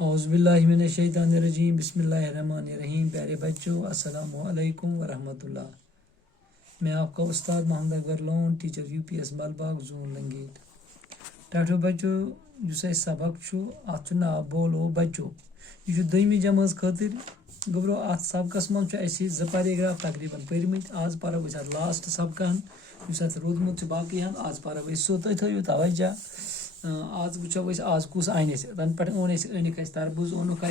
औज़ुबिल्लाहिमिनश्शैतानिर्रजीम बिस्मिल्लाहिर्रहमानिर्रहीम। प्यारे बच्चों, अस्सलामु अलैकुम वरहमतुल्लाह। मैं आपका उस्ताद Mohammad Akbar Lone, teacher UPS Malbagh zone Langate. टाठो बच्चों जुस अस सबक अत नाव बोलो बच्चों। यह दमी जमात खतर गबरो अत सबकस मं जो पैराग्राफ तकरीबन पर्मित। आज परो अत लास्ट सबकान अत रोदमुत बाकी आज परो सो तुम थो तवज्जा। आज वो आज कुस अन तन पे ओन अनिक तरबूज ओनुक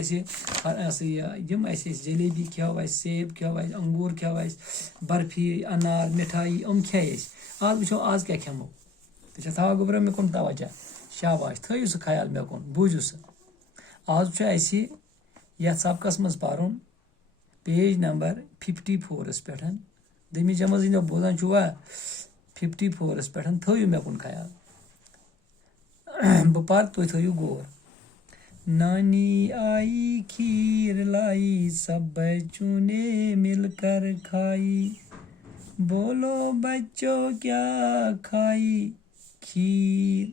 जलेबी खो सेब खो अंगूर खो बर्फी अनार मिठाई खे आज वो आज क्या खेमो तो थवा गोबरा मे कुन तवज्जा। शाबाश थो सह ख्याल मे कुन बूझू सह। आज ये सबकस मज पर्न पेज नंबर 54 पे दमी जमात बोजान छुआ 54 पे थो मे कुन ख्याल। बह पर तुम थो गौर। नानी आई खीर लाई सब बच्चों ने मिलकर खाई। बोलो बच्चों क्या खाई खीर।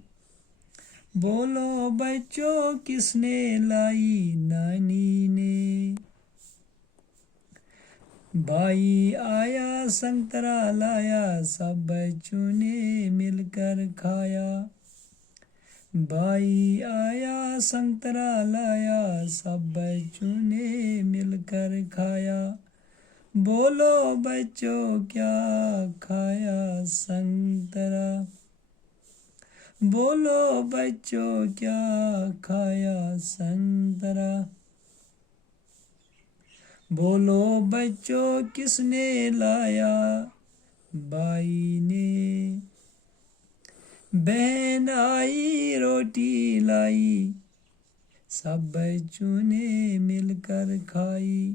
बोलो बच्चों किसने लाई नानी ने। भाई आया संतरा लाया सब बच्चों ने मिलकर खाया। भाई आया संतरा लाया सब बच्चों ने मिलकर खाया। बोलो बच्चों क्या खाया संतरा। बोलो बच्चों क्या खाया संतरा। बोलो बच्चों किसने लाया भाई ने। बहन आई रोटी लाई सब बच्चों ने मिलकर खाई।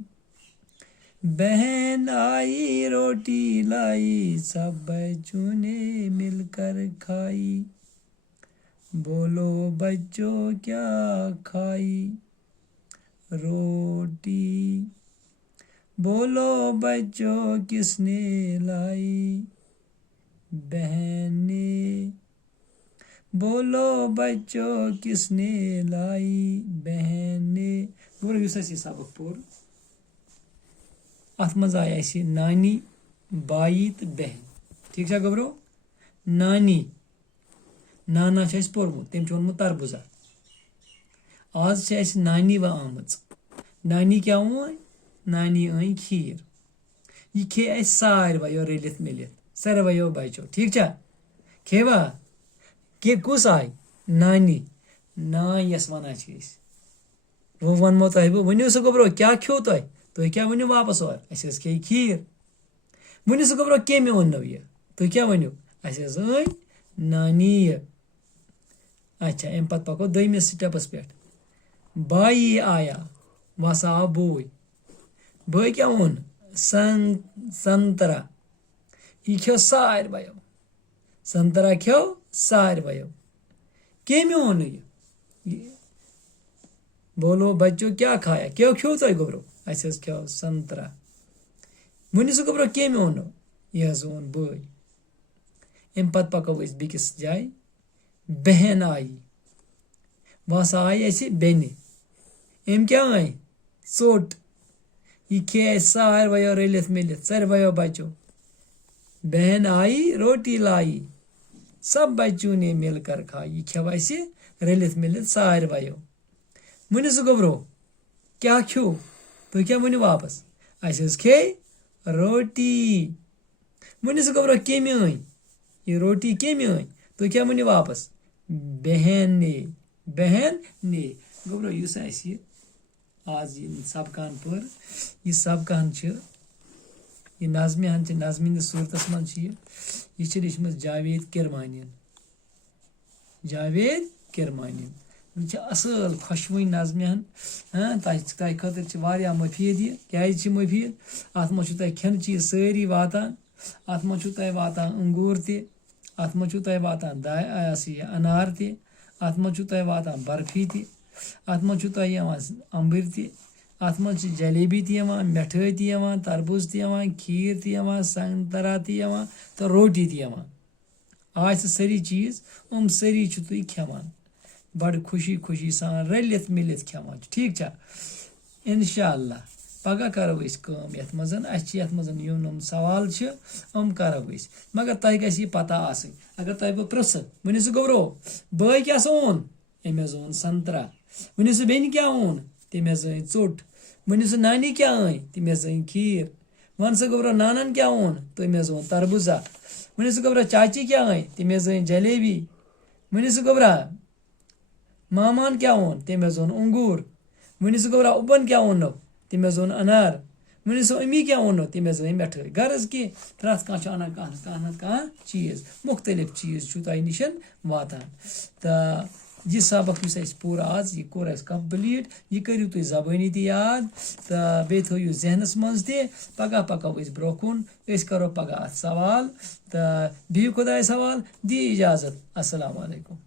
बहन आई रोटी लाई सब बच्चों ने मिलकर खाई। बोलो बच्चों क्या खाई रोटी। बोलो बच्चों किसने लाई बहन ने। बोलो बच्चों किसने लाई बहन ने। गोर युस सबक पोर अत मज आय नानी बाई तो बहन। ठीक है गबरो। नानी नाना पोर्मुत तम वोनमुत तरबुजा। आज नानी व आम। नानी क्या ओन नानी अन खीर। यह खे सारवो रलित मिलित सारवो बचो। ठीक है खेवा के कुस आय नानी ना यस वन वो वनमो तुह बह वनो सह गोबरो क्या खो तुह क्या वनो वापस और अस खे खीर। वनो सह गोबरो कम ओनो यह तुह क्या वनो अस अन नानी। अच्छा अम पत पको दमिस स्टेपस पे। बाई आया वसा आव बोई। बोई क्या ओन संतरा। यह खो सारवो संतरा खो सारवो कम ओन यह। बोलो बच्चों क्या खाया क्या खो तुह गोबरो अस खो संतरा। वन सह गोबरो कम ओनो यह ओन बोई। अम पत पको बेकिस जाए। बहन आई वसा आय अस बेनि। अम क्या आय चोट। यह खे सारवो रलित मिलित सारवो बच्चों। बहन आई रोटी लाई सब बच्चों ने मिलकर खाई। यह खो अस रलित मिलित सारवो। वन सह गोबरो क्या खो तुह क्या वनो वापस अस खे रोटी। वन सह गोबरो कम अन यह रोटी कम अन तुह क्या वनो वापस बहन ने। बहन ने गोबरो युस आज सबकान पर यह सबकान यह नज़मे हन नज़म सूरतस मं यह लिखम जावेद किरमानियन। जावेद किरमानियन यह असल खुशवन नज़म हन तह खतर मुफीद यह क्या मुफीद अत मं खेन चीज सारी वातान। अत मं वातान अंगूर अत मं वातान अनार अत मं वातान बर्फी अत मं अंबर अत मं जलेबी मिठाई तरबूज खीर संतरा तो रोटी आज सारी चीज सारी तुम खेवान। बड़ खुशी खुशी सान रलित मिलित खेवान ठीक छा इंशाअल्लाह पगह करो यथ मजन यथ मजन यूम सवाल करो मगर तह गई पता आसनी अगर तह बह पृस वन गोबरो बे क्या ओन अमेज ओन संतरा वन बेन क्या ओन तमेज अन चोट वन नानी क्या अन तमेज अन खीर वन गोबरो नानन क्या ओन तमेज ओन तरबूजा वन गोबरा चाची क्या अन तमेज अन जलेबी वन गोबरा मामान क्या ओन तमेज ओन अंगूर वन गोबरा उबन क्या ओनो तमेज ओन अनार वन अमी क्या ओनो तमेज अन मिठाई गर्ज कि प्रत कह अना कह चीज़ मुख्तलिफ चीज़ तह नश वातान तो यह सबक पूरा आज यह कोर कम्प्लीट यह करू तुम जबानी त याद तो बे थो जहनस मज पगह पको ब्रो कुन करो पगह अत सवाल तो बिहु खुदा सवाल दी इजाज़त अस्सलाम वालेकुम।